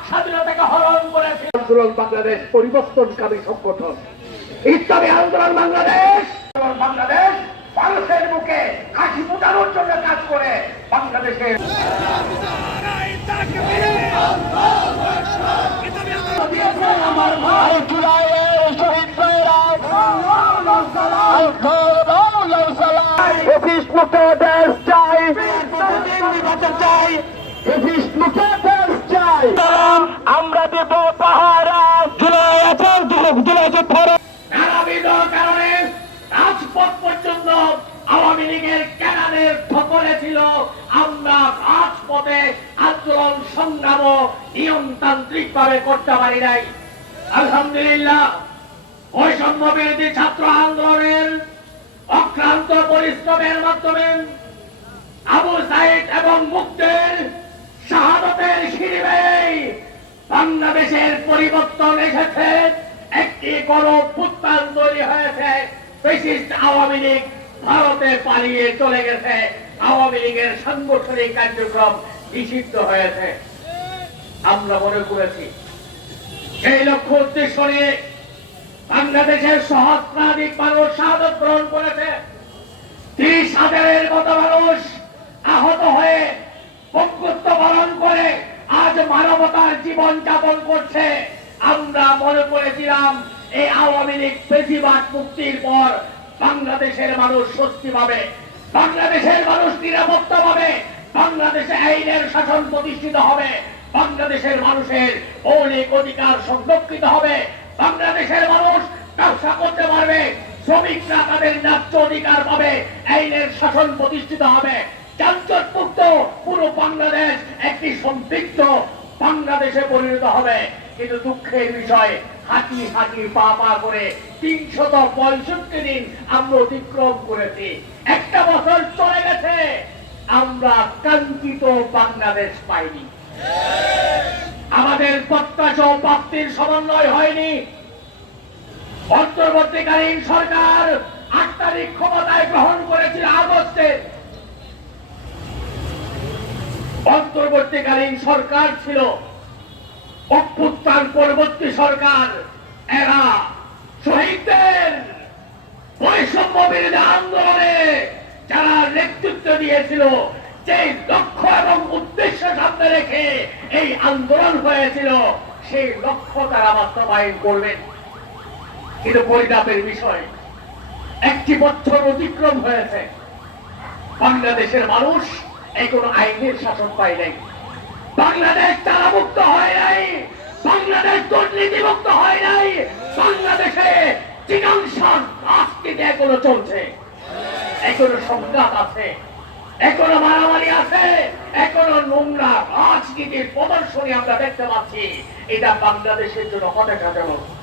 বাক স্বাধীনতাকে হরণ করেছিল আন্দোলন বাংলাদেশ পরিবর্তনকারী সংগঠন। ইসলামী আন্দোলন বাংলাদেশ। বাংলাদেশ মানুষের মুখে হাসি ফুটানোর জন্য কাজ করে বাংলাদেশের আমার ভাই জুলাইয়ে শহীদ দেশ চাই। চাই। দেব পাহারা জুলাই আচার জুলাই নানাবিধ কারণে রাজপথ পর্যন্ত আওয়ামী লীগের ক্যানালের ঠকরে ছিল। আমরা রাজপথে আন্দোলন সংগ্রাম নিয়মতান্ত্রিক ভাবে করতে পারি নাই। আলহামদুলিল্লাহ বৈষম্য বিরোধী ছাত্র আন্দোলনের অক্লান্ত পরিশ্রমের মাধ্যমে আবু সাইদ এবং মুক্তের বাংলাদেশের পরিবর্তন এসেছে। একটি গণ উত্থান তৈরি হয়েছে। ফেসিস্ট আওয়ামী লীগ ভারতে পালিয়ে চলে গেছে। আওয়ামী লীগের সাংগঠনিক কার্যক্রম নিষিদ্ধ হয়েছে। আমরা মনে করেছি, সেই লক্ষ্য উদ্দেশ্য নিয়ে বাংলাদেশের সহস্রাধিক মানুষ শাহাদত গ্রহণ করেছে। ত্রিশ হাজারের মতো মানুষ আহত হয়ে পঙ্গুত্ব বরণ করে মানবতার জীবন যাপন করছে, আমরা মনে করেছিলাম এই আওয়ামী লীগ বেশিরভাগ মুক্তির পর বাংলাদেশের মানুষ স্বস্তি পাবে, বাংলাদেশের মানুষ নিরাপত্তা পাবে, বাংলাদেশে আইনের শাসন প্রতিষ্ঠিত হবে, বাংলাদেশের মানুষের মৌলিক অধিকার সংরক্ষিত হবে, বাংলাদেশের মানুষ ব্যবসা করতে পারবে, শ্রমিকরা তাদের ন্যায্য অধিকার পাবে, আইনের শাসন প্রতিষ্ঠিত হবে। যানজট মুক্ত পুরো বাংলাদেশ একটি সম্পৃক্ত বাংলাদেশে পরিণত হবে। কিন্তু দুঃখের বিষয়, হাঁটি হাঁটি পা পা করে তিনশত পঁয়ষট্টি দিন আমরা অতিক্রম করেছি। একটা বছর চলে গেছে, আমরা কাঙ্ক্ষিত বাংলাদেশ পাইনি। আমাদের প্রত্যাশা প্রাপ্তির সমন্বয় হয়নি। অন্তর্বর্তীকালীন সরকার আট তারিখ ক্ষমতায় গ্রহণ করেছিল আগস্টে। অন্তর্বর্তীকালীন সরকার ছিল। অভ্যুত্থান পরবর্তী সরকার এরা শহীদদের বৈষম্য বিরোধী আন্দোলনে যারা নেতৃত্ব দিয়েছিল যে লক্ষ্য এবং উদ্দেশ্য সামনে রেখে এই আন্দোলন হয়েছিল, সেই লক্ষ্য তারা বাস্তবায়ন করবেন। কিন্তু পরিতাপের বিষয়, একটি বছর অতিক্রম হয়েছে। বাংলাদেশের মানুষ এই কোন আইনের শাসন পায় নাই। বাংলাদেশ তারামুক্ত হয় নাই। বাংলাদেশ দুর্নীতিমুক্ত হয় নাই। বাংলাদেশে প্রদর্শনী আমরা দেখতে পাচ্ছি। এটা বাংলাদেশের জন্য হতাশাজনক